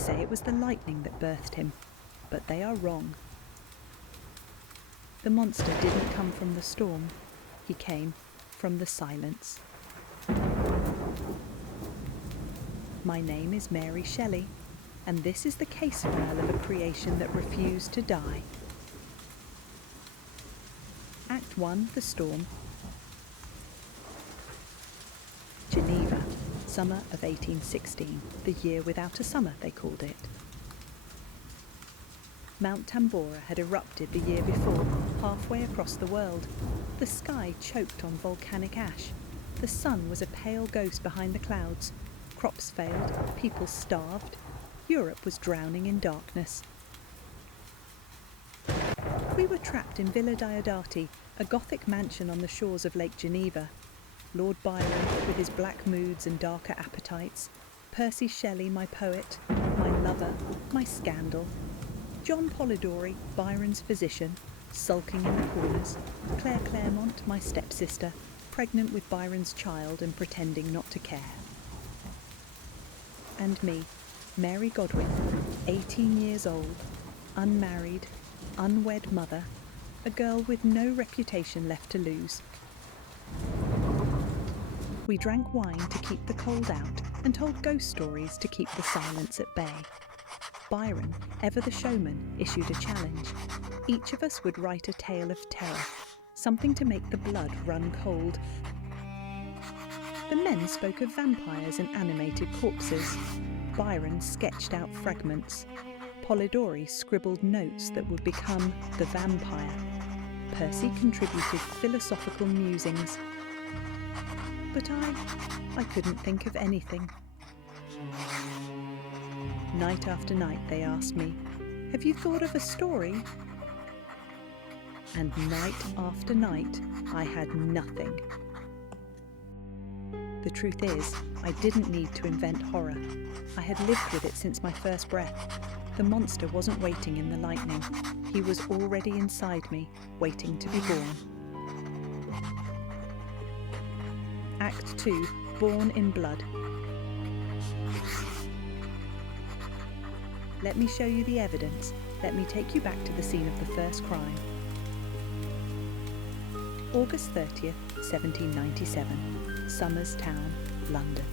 say it was the lightning that birthed him, but they are wrong. The monster didn't come from the storm, he came from the silence. My name is Mary Shelley, and this is the case file of a creation that refused to die. Act 1, The Storm. Geneva, summer of 1816, the year without a summer, they called it. Mount Tambora had erupted the year before, halfway across the world. The sky choked on volcanic ash. The sun was a pale ghost behind the clouds. Crops failed, people starved. Europe was drowning in darkness. We were trapped in Villa Diodati, a Gothic mansion on the shores of Lake Geneva. Lord Byron, with his black moods and darker appetites. Percy Shelley, my poet, my lover, my scandal. John Polidori, Byron's physician, sulking in the corners. Claire Claremont, my stepsister, pregnant with Byron's child and pretending not to care. And me, Mary Godwin, 18 years old, unmarried, unwed mother, a girl with no reputation left to lose. We drank wine to keep the cold out and told ghost stories to keep the silence at bay. Byron, ever the showman, issued a challenge. Each of us would write a tale of terror, something to make the blood run cold. The men spoke of vampires and animated corpses. Byron sketched out fragments. Polidori scribbled notes that would become The Vampire. Percy contributed philosophical musings. But I couldn't think of anything. Night after night they asked me, "Have you thought of a story?" And night after night I had nothing. The truth is, I didn't need to invent horror. I had lived with it since my first breath. The monster wasn't waiting in the lightning. He was already inside me, waiting to be born. Act 2, Born in Blood. Let me show you the evidence. Let me take you back to the scene of the first crime. August 30th, 1797, Somers Town, London.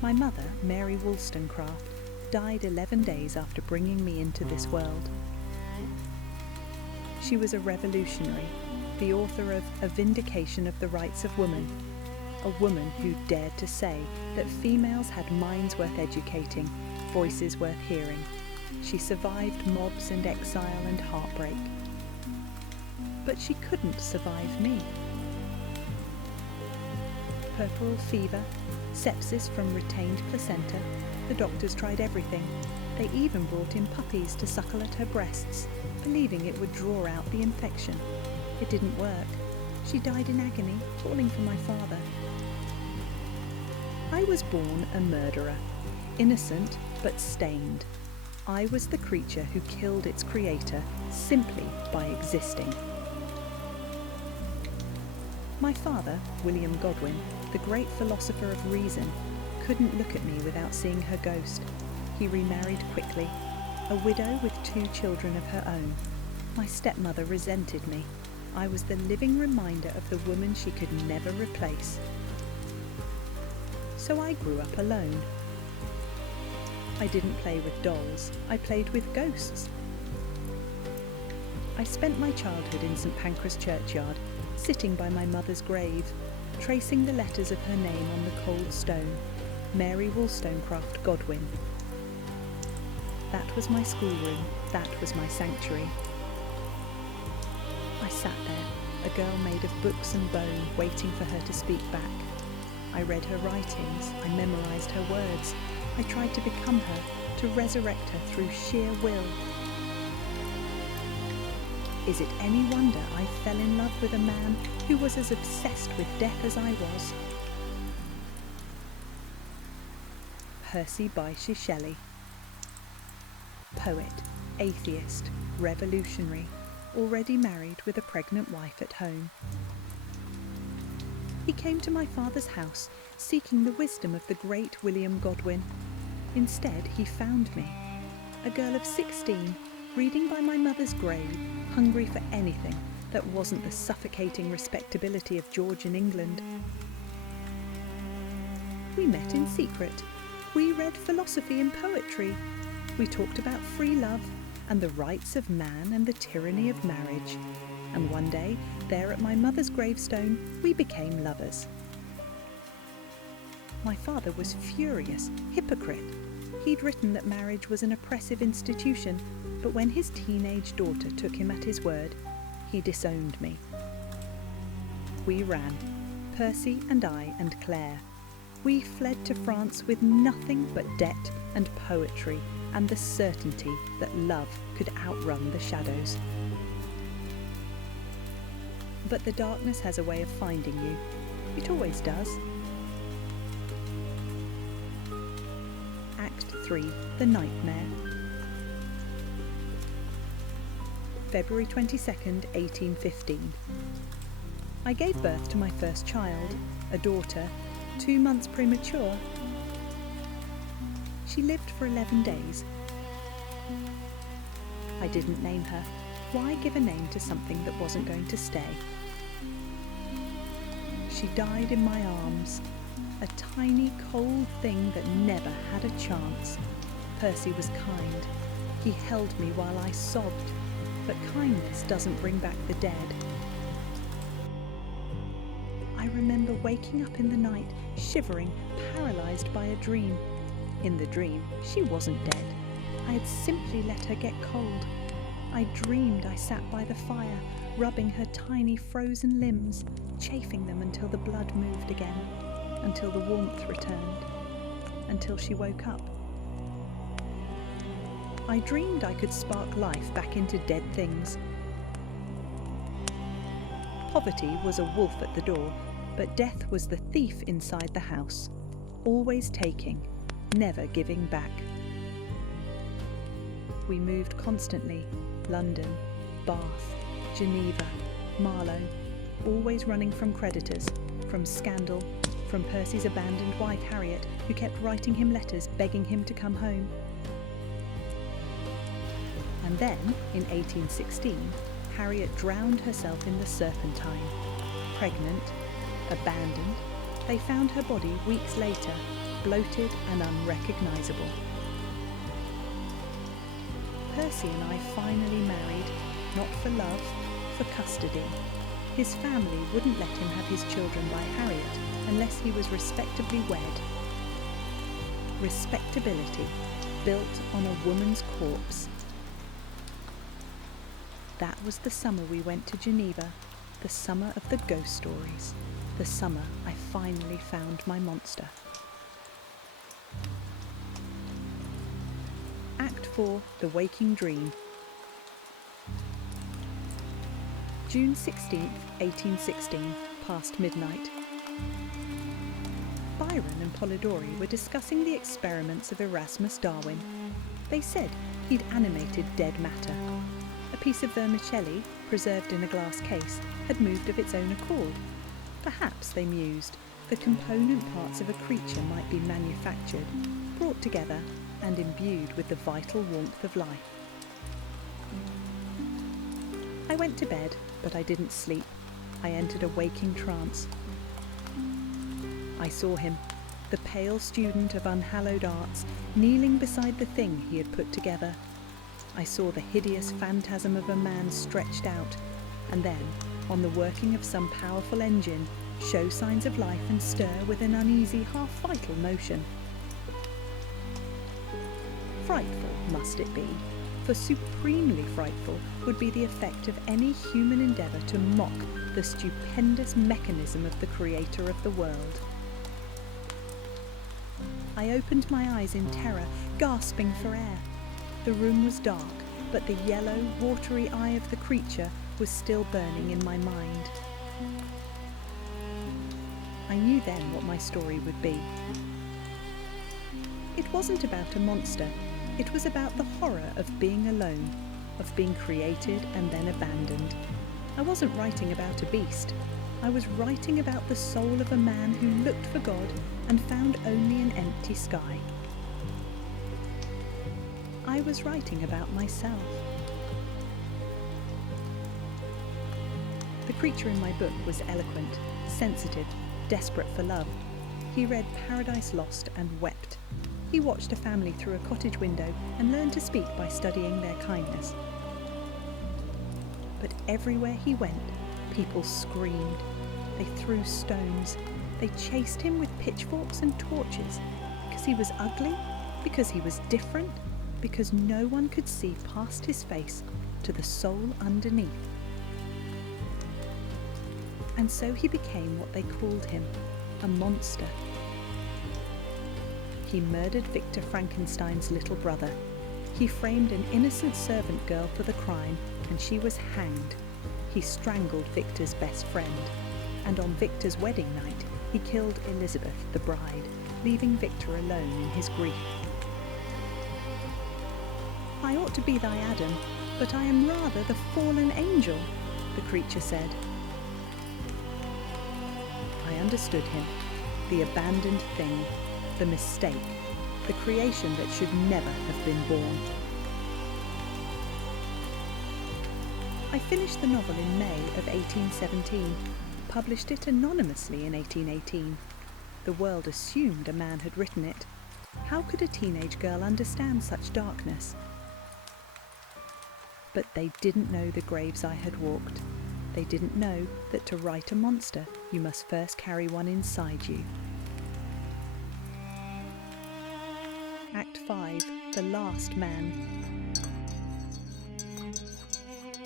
My mother, Mary Wollstonecraft, died 11 days after bringing me into this world. She was a revolutionary, the author of A Vindication of the Rights of Woman, a woman who dared to say that females had minds worth educating, voices worth hearing. She survived mobs and exile and heartbreak. But she couldn't survive me. Puerperal fever, sepsis from retained placenta. The doctors tried everything. They even brought in puppies to suckle at her breasts, believing it would draw out the infection. It didn't work. She died in agony, calling for my father. I was born a murderer, innocent but stained. I was the creature who killed its creator simply by existing. My father, William Godwin, the great philosopher of reason, couldn't look at me without seeing her ghost. He remarried quickly, a widow with 2 children of her own. My stepmother resented me. I was the living reminder of the woman she could never replace. So I grew up alone. I didn't play with dolls, I played with ghosts. I spent my childhood in St Pancras churchyard, sitting by my mother's grave, tracing the letters of her name on the cold stone, Mary Wollstonecraft Godwin. That was my schoolroom, that was my sanctuary. I sat there, a girl made of books and bone, waiting for her to speak back. I read her writings, I memorised her words. I tried to become her, to resurrect her through sheer will. Is it any wonder I fell in love with a man who was as obsessed with death as I was? Percy Bysshe Shelley. Poet, atheist, revolutionary, already married with a pregnant wife at home. He came to my father's house, seeking the wisdom of the great William Godwin. Instead, he found me, a girl of 16, reading by my mother's grave, hungry for anything that wasn't the suffocating respectability of Georgian England. We met in secret. We read philosophy and poetry. We talked about free love and the rights of man and the tyranny of marriage. And one day, there at my mother's gravestone, we became lovers. My father was furious, hypocrite. He'd written that marriage was an oppressive institution, but when his teenage daughter took him at his word, he disowned me. We ran, Percy and I and Claire. We fled to France with nothing but debt and poetry and the certainty that love could outrun the shadows. But the darkness has a way of finding you. It always does. Act 3, The Nightmare. February 22nd, 1815. I gave birth to my first child, a daughter, 2 months premature. She lived for 11 days. I didn't name her. Why give a name to something that wasn't going to stay? She died in my arms, a tiny, cold thing that never had a chance. Percy was kind. He held me while I sobbed, but kindness doesn't bring back the dead. I remember waking up in the night, shivering, paralysed by a dream. In the dream, she wasn't dead. I had simply let her get cold. I dreamed I sat by the fire, rubbing her tiny frozen limbs, chafing them until the blood moved again, until the warmth returned, until she woke up. I dreamed I could spark life back into dead things. Poverty was a wolf at the door, but death was the thief inside the house, always taking, never giving back. We moved constantly, London, Bath, Geneva, Marlow, always running from creditors, from scandal, from Percy's abandoned wife Harriet, who kept writing him letters begging him to come home. And then, in 1816, Harriet drowned herself in the Serpentine. Pregnant, abandoned, they found her body weeks later, bloated and unrecognisable. Percy and I finally married, not for love, for custody. His family wouldn't let him have his children by Harriet unless he was respectably wed. Respectability built on a woman's corpse. That was the summer we went to Geneva, the summer of the ghost stories, the summer I finally found my monster. Act 4, The Waking Dream. June 16th, 1816, past midnight. Byron and Polidori were discussing the experiments of Erasmus Darwin. They said he'd animated dead matter. A piece of vermicelli, preserved in a glass case, had moved of its own accord. Perhaps, they mused, the component parts of a creature might be manufactured, brought together, and imbued with the vital warmth of life. I went to bed, but I didn't sleep. I entered a waking trance. I saw him, the pale student of unhallowed arts, kneeling beside the thing he had put together. I saw the hideous phantasm of a man stretched out, and then, on the working of some powerful engine, show signs of life and stir with an uneasy, half-vital motion. Frightful must it be, for supremely frightful would be the effect of any human endeavour to mock the stupendous mechanism of the creator of the world. I opened my eyes in terror, gasping for air. The room was dark, but the yellow, watery eye of the creature was still burning in my mind. I knew then what my story would be. It wasn't about a monster. It was about the horror of being alone, of being created and then abandoned. I wasn't writing about a beast. I was writing about the soul of a man who looked for God and found only an empty sky. I was writing about myself. The creature in my book was eloquent, sensitive, desperate for love. He read Paradise Lost and wept. He watched a family through a cottage window and learned to speak by studying their kindness. But everywhere he went, people screamed. They threw stones. They chased him with pitchforks and torches because he was ugly, because he was different, because no one could see past his face to the soul underneath. And so he became what they called him, a monster. He murdered Victor Frankenstein's little brother. He framed an innocent servant girl for the crime, and she was hanged. He strangled Victor's best friend. And on Victor's wedding night, he killed Elizabeth, the bride, leaving Victor alone in his grief. I ought to be thy Adam, but I am rather the fallen angel, the creature said. I understood him, the abandoned thing, the mistake, the creation that should never have been born. I finished the novel in May of 1817, published it anonymously in 1818. The world assumed a man had written it. How could a teenage girl understand such darkness? But they didn't know the graves I had walked. They didn't know that to write a monster, you must first carry one inside you. Act 5, The Last Man.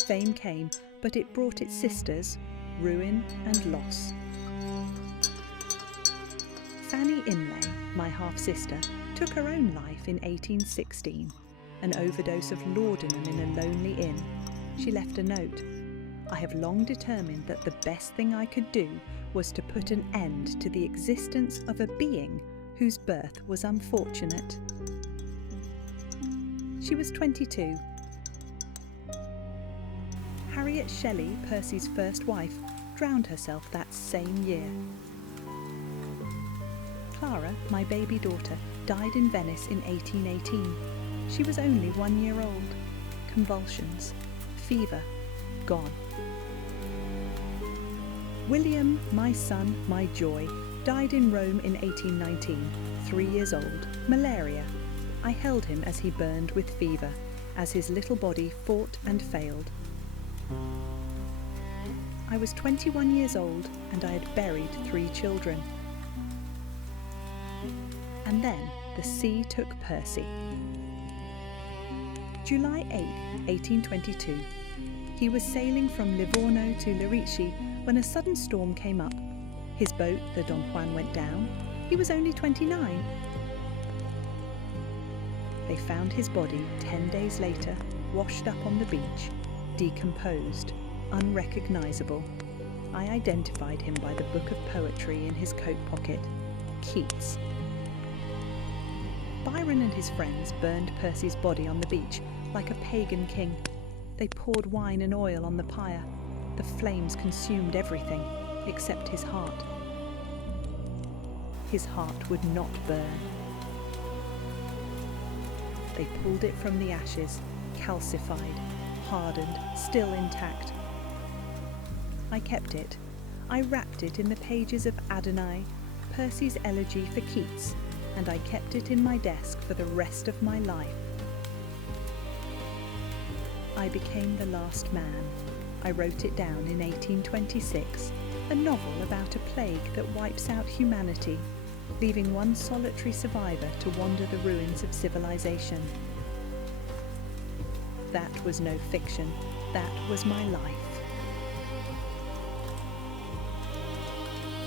Fame came, but it brought its sisters, ruin and loss. Fanny Imlay, my half-sister, took her own life in 1816, an overdose of laudanum in a lonely inn. She left a note. I have long determined that the best thing I could do was to put an end to the existence of a being whose birth was unfortunate. She was 22. Mary Shelley, Percy's first wife, drowned herself that same year. Clara, my baby daughter, died in Venice in 1818. She was only 1 year old. Convulsions, fever, gone. William, my son, my joy, died in Rome in 1819, 3 years old, malaria. I held him as he burned with fever, as his little body fought and failed. I was 21 years old and I had buried 3 children. And then the sea took Percy. July 8, 1822. He was sailing from Livorno to Lerici when a sudden storm came up. His boat, the Don Juan, went down. He was only 29. They found his body 10 days later, washed up on the beach, decomposed, unrecognisable. I identified him by the book of poetry in his coat pocket, Keats. Byron and his friends burned Percy's body on the beach like a pagan king. They poured wine and oil on the pyre. The flames consumed everything except his heart. His heart would not burn. They pulled it from the ashes, calcified, hardened, still intact. I kept it. I wrapped it in the pages of Adonai, Percy's elegy for Keats, and I kept it in my desk for the rest of my life. I became the last man. I wrote it down in 1826, a novel about a plague that wipes out humanity, leaving one solitary survivor to wander the ruins of civilization. That was no fiction. That was my life.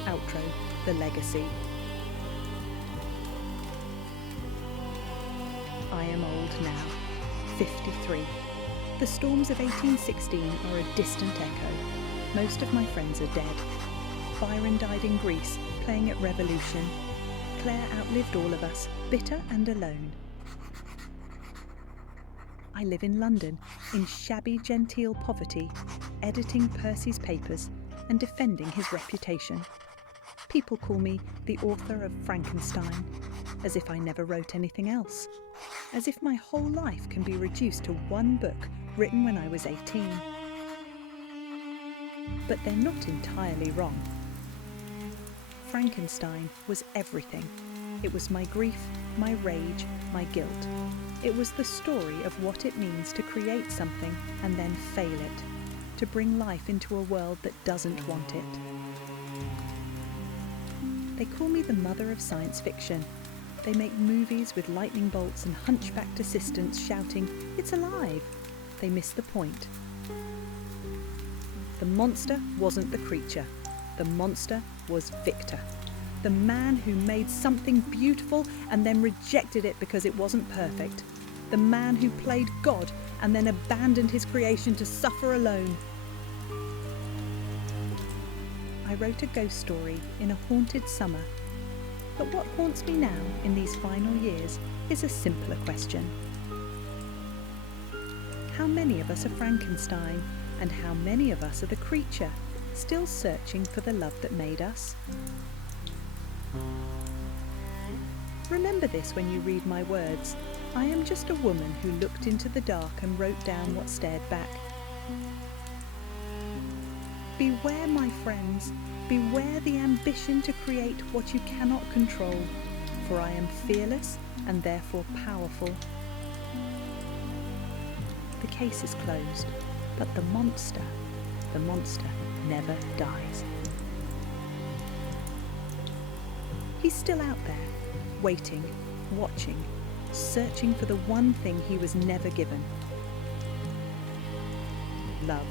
Outro, The Legacy. I am old now, 53. The storms of 1816 are a distant echo. Most of my friends are dead. Byron died in Greece, playing at Revolution. Claire outlived all of us, bitter and alone. I live in London, in shabby genteel poverty, editing Percy's papers and defending his reputation. People call me the author of Frankenstein, as if I never wrote anything else. as if my whole life can be reduced to one book written when I was 18. But they're not entirely wrong. Frankenstein was everything. It was my grief, my rage, my guilt. It was the story of what it means to create something and then fail it, to bring life into a world that doesn't want it. They call me the mother of science fiction. They make movies with lightning bolts and hunchbacked assistants shouting, "It's alive!" They miss the point. The monster wasn't the creature. The monster was Victor, the man who made something beautiful and then rejected it because it wasn't perfect. The man who played God and then abandoned his creation to suffer alone. I wrote a ghost story in a haunted summer. But what haunts me now in these final years is a simpler question. How many of us are Frankenstein, and how many of us are the creature, still searching for the love that made us? Remember this when you read my words. I am just a woman who looked into the dark and wrote down what stared back. Beware, my friends, beware the ambition to create what you cannot control, for I am fearless and therefore powerful. The case is closed, but the monster never dies. He's still out there, waiting, watching, searching for the one thing he was never given: love.